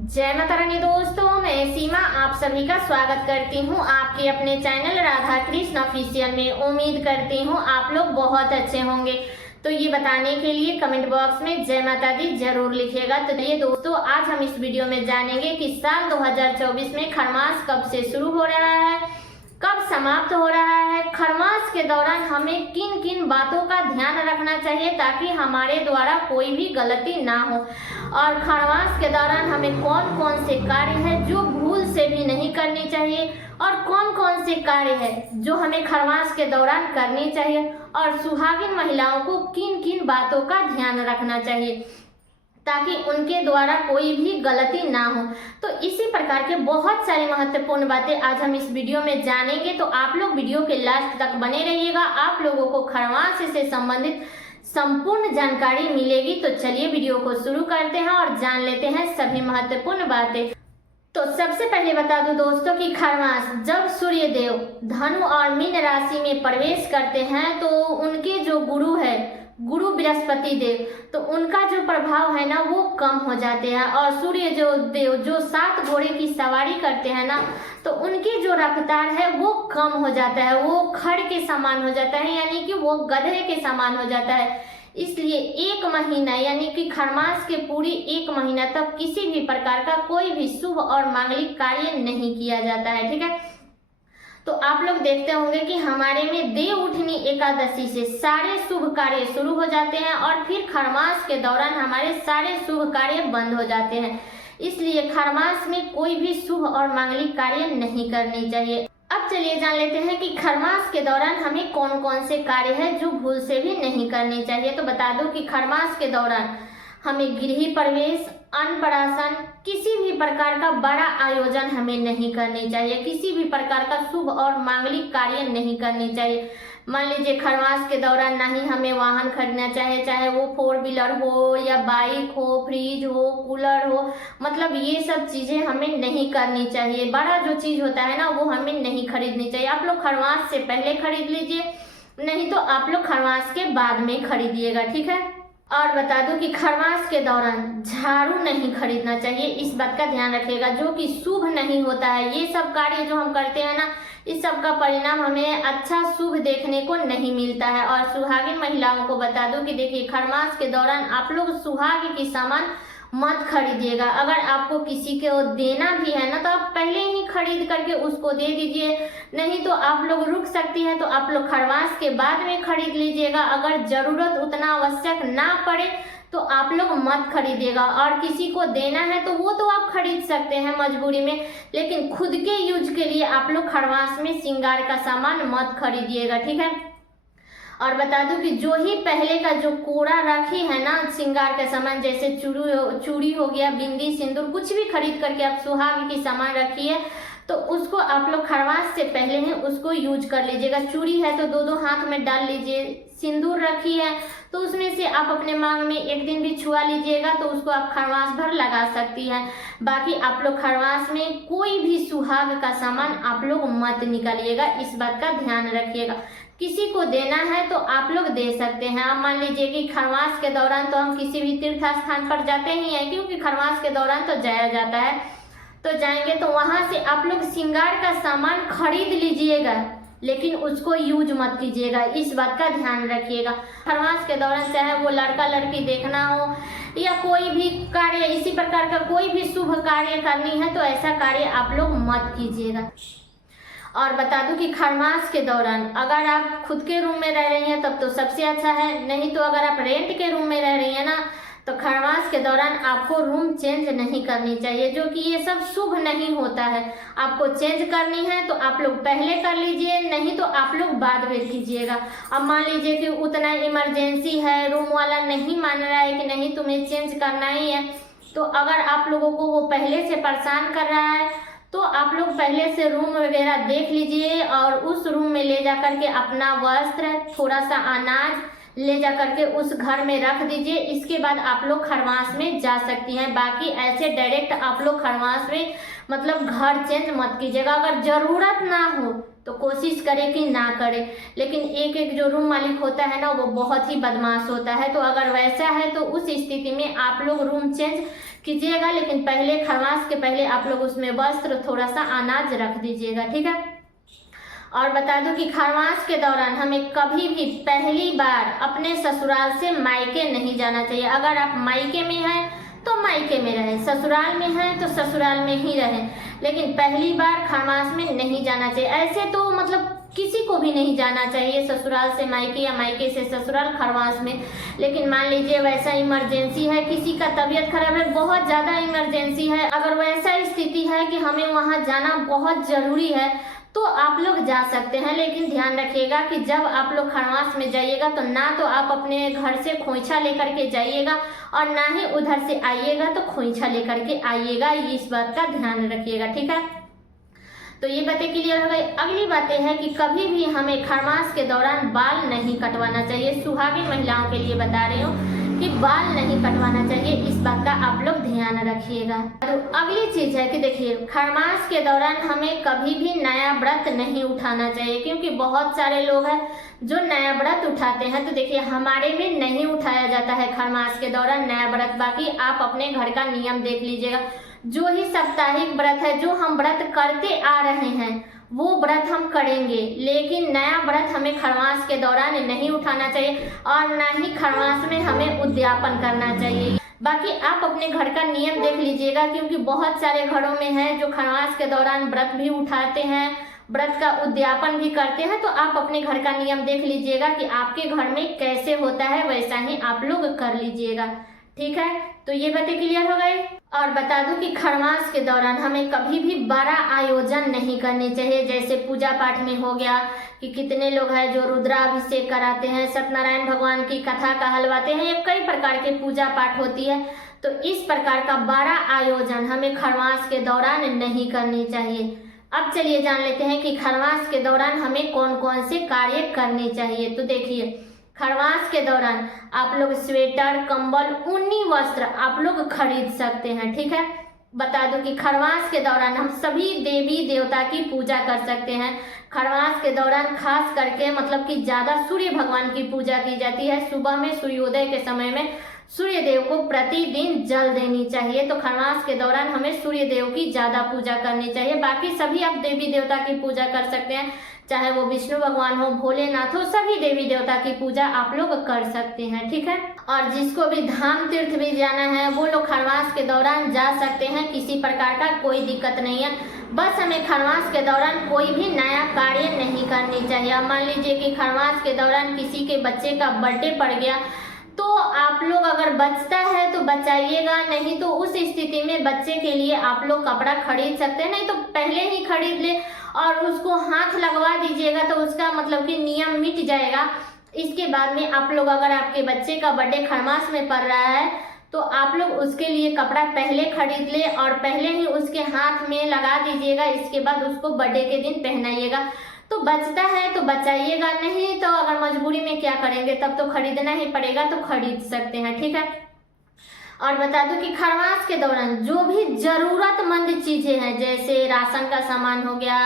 जय माता रानी दोस्तों, मैं सीमा आप सभी का स्वागत करती हूँ आपके अपने चैनल राधा कृष्ण ऑफिशियल में। उम्मीद करती हूँ आप लोग बहुत अच्छे होंगे। तो ये बताने के लिए कमेंट बॉक्स में जय माता दी जरूर लिखिएगा। तो ये दोस्तों, आज हम इस वीडियो में जानेंगे कि साल 2024 में खरमास कब से शुरू हो रहा है, कब समाप्त हो रहा है। खरमास के दौरान हमें किन किन बातों का ध्यान रखना चाहिए ताकि हमारे द्वारा कोई भी गलती ना हो, और खरमास के दौरान हमें कौन कौन से कार्य हैं जो भूल से भी नहीं करनी चाहिए, और कौन कौन से कार्य हैं जो हमें खरमास के दौरान करनी चाहिए, और सुहागिन महिलाओं को किन किन बातों का ध्यान रखना चाहिए ताकि उनके द्वारा कोई भी गलती ना हो। तो इसी प्रकार के बहुत सारी महत्वपूर्ण बातें आज हम इस वीडियो में जानेंगे। तो आप लोग वीडियो के लास्ट तक बने रहिएगा, आप लोगों को खरमास से संबंधित संपूर्ण जानकारी मिलेगी। तो चलिए वीडियो को शुरू करते हैं और जान लेते हैं सभी महत्वपूर्ण बातें। तो सबसे पहले बता दूं दोस्तों कि खरमास जब सूर्य देव धनु और मीन राशि में प्रवेश करते हैं तो उनके जो गुरु है, गुरु बृहस्पति देव, तो उनका जो प्रभाव है ना वो कम हो जाते हैं, और सूर्य जो देव जो 7 घोड़े की सवारी करते हैं ना, तो उनकी जो रफ्तार है वो कम हो जाता है, वो खड़ के समान हो जाता है, यानी कि वो गधे के समान हो जाता है। इसलिए 1 महीना यानी कि खरमास के पूरी 1 महीना तक किसी भी प्रकार का कोई भी शुभ और मांगलिक कार्य नहीं किया जाता है। ठीक है, तो आप लोग देखते होंगे कि हमारे में देव उठनी एकादशी से सारे शुभ कार्य शुरू हो जाते हैं, और फिर खरमास के दौरान हमारे सारे शुभ कार्य बंद हो जाते हैं। इसलिए खरमास में कोई भी शुभ और मांगलिक कार्य नहीं करनी चाहिए। अब चलिए जान लेते हैं कि खरमास के दौरान हमें कौन कौन से कार्य है जो भूल से भी नहीं करने चाहिए। तो बता दूं कि खरमास के दौरान हमें गृह प्रवेश, अन्नप्राशन, किसी भी प्रकार का बड़ा आयोजन हमें नहीं करनी चाहिए, किसी भी प्रकार का शुभ और मांगलिक कार्य नहीं करनी चाहिए। मान लीजिए खरमास के दौरान ना ही हमें वाहन खरीदना चाहिए, चाहे वो 4 व्हीलर हो या बाइक हो, फ्रिज हो, कूलर हो, मतलब ये सब चीजें हमें नहीं करनी चाहिए। बड़ा जो चीज होता है ना वो हमें नहीं खरीदनी चाहिए। आप लोग खरमास से पहले खरीद लीजिए, नहीं तो आप लोग खरमास के बाद में खरीदिएगा। ठीक है, और बता दूं कि खरमास के दौरान झाड़ू नहीं खरीदना चाहिए, इस बात का ध्यान रखिएगा, जो कि शुभ नहीं होता है। ये सब कार्य जो हम करते हैं ना, इस सब का परिणाम हमें अच्छा शुभ देखने को नहीं मिलता है। और सुहागिन महिलाओं को बता दूं कि देखिए खरमास के दौरान आप लोग सुहाग की सामान मत खरीदिएगा। अगर आपको किसी को देना भी है ना तो आप पहले ही खरीद करके उसको दे दीजिए, नहीं तो आप लोग रुक सकती है तो आप लोग खरमास के बाद में खरीद लीजिएगा। अगर जरूरत उतना आवश्यक ना पड़े तो आप लोग मत खरीदिएगा, और किसी को देना है तो वो तो आप खरीद सकते हैं मजबूरी में, लेकिन खुद के यूज के लिए आप लोग खरमास में श्रृंगार का सामान मत खरीदिएगा। ठीक है, और बता दूं कि जो ही पहले का जो कोड़ा राखी है ना श्रृंगार का सामान, जैसे चूड़ी हो गया, बिंदी, सिंदूर, कुछ भी खरीद करके आप सुहाग की सामान रखिए तो उसको आप लोग खरमास से पहले ही उसको यूज कर लीजिएगा। चूड़ी है तो 2-2 हाथ में डाल लीजिए, सिंदूर रखी है तो उसमें से आप अपने मांग में एक दिन भी छुआ लीजिएगा तो उसको आप खरमास भर लगा सकती हैं। बाकी आप लोग खरमास में कोई भी सुहाग का सामान आप लोग मत निकालिएगा, इस बात का ध्यान रखिएगा। किसी को देना है तो आप लोग दे सकते हैं। आप मान लीजिए कि खरमास के दौरान तो हम किसी भी तीर्थ स्थान पर जाते ही हैं, क्योंकि खरमास के दौरान तो जाया जाता है, तो जाएंगे तो वहां से आप लोग श्रृंगार का सामान खरीद लीजिएगा, लेकिन उसको यूज मत कीजिएगा, इस बात का ध्यान रखिएगा। खरमास के दौरान चाहे वो लड़का लड़की देखना हो या कोई भी कार्य, इसी प्रकार का कोई भी शुभ कार्य करनी है तो ऐसा कार्य आप लोग मत कीजिएगा। और बता दूं कि खरमास के दौरान अगर आप खुद के रूम में रह रही हैं तब तो सबसे अच्छा है, नहीं तो अगर आप रेंट के रूम में रह रही हैं ना तो खरमास के दौरान आपको रूम चेंज नहीं करनी चाहिए, जो कि ये सब शुभ नहीं होता है। आपको चेंज करनी है तो आप लोग पहले कर लीजिए, नहीं तो आप लोग बाद में कीजिएगा। अब मान लीजिए कि उतना इमरजेंसी है, रूम वाला नहीं मान रहा है कि नहीं तुम्हें चेंज करना ही है, तो अगर आप लोगों को वो पहले से परेशान कर रहा है तो आप लोग पहले से रूम वगैरह देख लीजिए, और उस रूम में ले जा करके अपना वस्त्र, थोड़ा सा अनाज, ले जा करके उस घर में रख दीजिए। इसके बाद आप लोग खरमास में जा सकती हैं। बाकी ऐसे डायरेक्ट आप लोग खरमास में मतलब घर चेंज मत कीजिएगा। अगर ज़रूरत ना हो तो कोशिश करें कि ना करें, लेकिन एक एक जो रूम मालिक होता है ना वो बहुत ही बदमाश होता है। तो अगर वैसा है तो उस स्थिति में आप लोग रूम चेंज कीजिएगा, लेकिन पहले खरमास के पहले आप लोग उसमें वस्त्र थोड़ा सा अनाज रख दीजिएगा, ठीक है। और बता दूं कि खरमास के दौरान हमें कभी भी पहली बार अपने ससुराल से मायके नहीं जाना चाहिए। अगर आप मायके में हैं तो मायके में रहें, ससुराल में हैं तो ससुराल में ही रहें, लेकिन पहली बार खरमास में नहीं जाना चाहिए। ऐसे तो मतलब किसी को भी नहीं जाना चाहिए ससुराल से मायके या मायके से ससुराल खरमास में। लेकिन मान लीजिए वैसा इमरजेंसी है, किसी का तबीयत खराब है, बहुत ज़्यादा इमरजेंसी है, अगर वैसा स्थिति है कि हमें वहाँ जाना बहुत ज़रूरी है तो आप लोग जा सकते हैं। लेकिन ध्यान रखिएगा कि जब आप लोग खरमास में जाइएगा तो ना तो आप अपने घर से खोइछा लेकर के जाइएगा और ना ही उधर से आइएगा तो खोइछा लेकर के आइएगा। इस बात का ध्यान रखिएगा, ठीक है। तो ये बातें क्लियर हो गई। अगली बातें है कि कभी भी हमें खरमास के दौरान बाल नहीं कटवाना चाहिए। सुहागिन महिलाओं के लिए बता रही हूँ कि बाल नहीं कटवाना चाहिए, इस बात का आप लोग ध्यान रखिएगा। तो अगली चीज है कि देखिए खरमास के दौरान हमें कभी भी नया व्रत नहीं उठाना चाहिए, क्योंकि बहुत सारे लोग हैं जो नया व्रत उठाते हैं। तो देखिए हमारे में नहीं उठाया जाता है खरमास के दौरान नया व्रत। बाकी आप अपने घर का नियम देख लीजिएगा, जो ही साप्ताहिक व्रत है, जो हम व्रत करते आ रहे हैं वो व्रत हम करेंगे, लेकिन नया व्रत हमें खरमास के दौरान नहीं उठाना चाहिए और ना ही खरमास में हमें उद्यापन करना चाहिए। बाकी आप अपने घर का नियम देख लीजिएगा, क्योंकि बहुत सारे घरों में है जो खरमास के दौरान व्रत भी उठाते हैं, व्रत का उद्यापन भी करते हैं। तो आप अपने घर का नियम देख लीजिएगा कि आपके घर में कैसे होता है, वैसा ही आप लोग कर लीजिएगा, ठीक है। तो ये बातें क्लियर हो गई। और बता दूं कि खरमास के दौरान हमें कभी भी बड़ा आयोजन नहीं करने चाहिए। जैसे पूजा पाठ में हो गया कि कितने लोग हैं जो रुद्राभिषेक कराते हैं, सत्यनारायण भगवान की कथा कहलवाते हैं, या कई प्रकार के पूजा पाठ होती है। तो इस प्रकार का बड़ा आयोजन हमें खरमास के दौरान नहीं करनी चाहिए। अब चलिए जान लेते हैं कि खरमास के दौरान हमें कौन कौन से कार्य करने चाहिए। तो देखिए खरमास के दौरान आप लोग स्वेटर, कंबल, ऊनी वस्त्र आप लोग खरीद सकते हैं, ठीक है। बता दूं कि खरमास के दौरान हम सभी देवी देवता की पूजा कर सकते हैं। खरमास के दौरान खास करके मतलब कि ज़्यादा सूर्य भगवान की पूजा की जाती है। सुबह में सूर्योदय के समय में सूर्य देव को प्रतिदिन जल देनी चाहिए। तो खरमास के दौरान हमें सूर्य देव की ज़्यादा पूजा करनी चाहिए। बाकी सभी आप देवी देवता की पूजा कर सकते हैं, चाहे वो विष्णु भगवान हो, भोलेनाथ हो, सभी देवी देवता की पूजा आप लोग कर सकते हैं, ठीक है। और जिसको भी धाम तीर्थ भी जाना है वो लोग खरमास के दौरान जा सकते हैं, किसी प्रकार का कोई दिक्कत नहीं है। बस हमें खरमास के दौरान कोई भी नया कार्य नहीं करनी चाहिए। अब मान लीजिए कि खरमास के दौरान किसी के बच्चे का बर्थडे पड़ गया, तो आप लोग अगर बचता है तो बचाइएगा, नहीं तो उस स्थिति में बच्चे के लिए आप लोग कपड़ा खरीद सकते हैं, नहीं तो पहले ही खरीद ले और उसको हाथ लगवा दीजिएगा, तो उसका मतलब कि नियम मिट जाएगा। इसके बाद में आप लोग अगर आपके बच्चे का बर्थडे खरमास में पड़ रहा है तो आप लोग उसके लिए कपड़ा पहले खरीद ले और पहले ही उसके हाथ में लगा दीजिएगा। इसके बाद उसको बर्थडे के दिन पहनाइएगा। तो बचता है तो बचाइएगा, नहीं तो अगर मजबूरी में क्या करेंगे, तब तो खरीदना ही पड़ेगा, तो खरीद सकते हैं, ठीक है। और बता दूं कि खरमास के दौरान जो भी जरूरतमंद चीजें हैं, जैसे राशन का सामान हो गया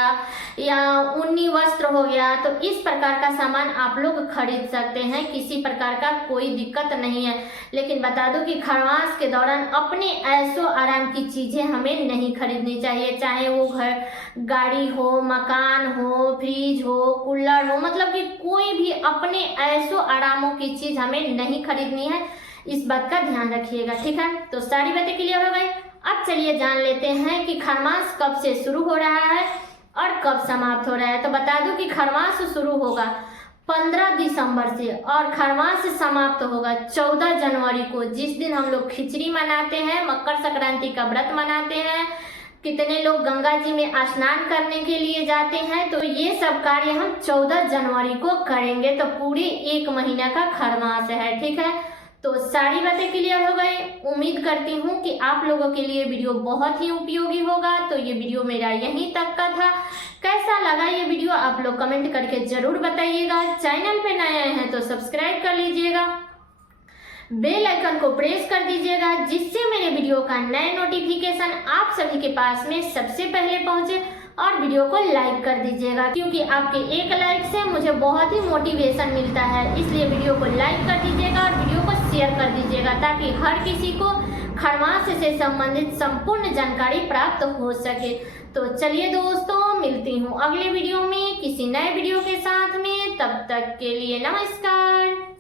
या ऊनी वस्त्र हो गया, तो इस प्रकार का सामान आप लोग खरीद सकते हैं, किसी प्रकार का कोई दिक्कत नहीं है। लेकिन बता दूं कि खरमास के दौरान अपने ऐशो आराम की चीजें हमें नहीं खरीदनी चाहिए, चाहे वो घर गाड़ी हो, मकान हो, फ्रिज हो, कूलर हो, मतलब कि कोई भी अपने ऐशो आरामों की चीज हमें नहीं खरीदनी है। इस बात का ध्यान रखिएगा, ठीक है। तो सारी बातें क्लियर हो गई। अब चलिए जान लेते हैं कि खरमास कब से शुरू हो रहा है और कब समाप्त हो रहा है। तो बता दूं कि खरमास शुरू होगा 15 दिसंबर से और खरमास समाप्त होगा 14 जनवरी को, जिस दिन हम लोग खिचड़ी मनाते हैं, मकर संक्रांति का व्रत मनाते हैं, कितने लोग गंगा जी में स्नान करने के लिए जाते हैं। तो ये सब कार्य हम 14 जनवरी को करेंगे। तो पूरी 1 महीना का खरमास है, ठीक है। तो सारी बातें क्लियर हो गई। उम्मीद करती हूँ कि आप लोगों के लिए वीडियो बहुत ही उपयोगी होगा। तो ये वीडियो मेरा यहीं तक का था। कैसा लगा ये वीडियो आप लोग कमेंट करके जरूर बताइएगा। चैनल पे नए आए हैं तो सब्सक्राइब कर लीजिएगा, बेल आइकन को प्रेस कर दीजिएगा, जिससे मेरे वीडियो का नए नोटिफिकेशन आप सभी के पास में सबसे पहले पहुंचे। और वीडियो को लाइक कर दीजिएगा, क्योंकि आपके एक लाइक से मुझे बहुत ही मोटिवेशन मिलता है। इसलिए वीडियो को लाइक कर दीजिएगा और वीडियो को शेयर कर दीजिएगा, ताकि हर किसी को खरमास से संबंधित संपूर्ण जानकारी प्राप्त हो सके। तो चलिए दोस्तों, मिलती हूँ अगले वीडियो में किसी नए वीडियो के साथ में। तब तक के लिए नमस्कार।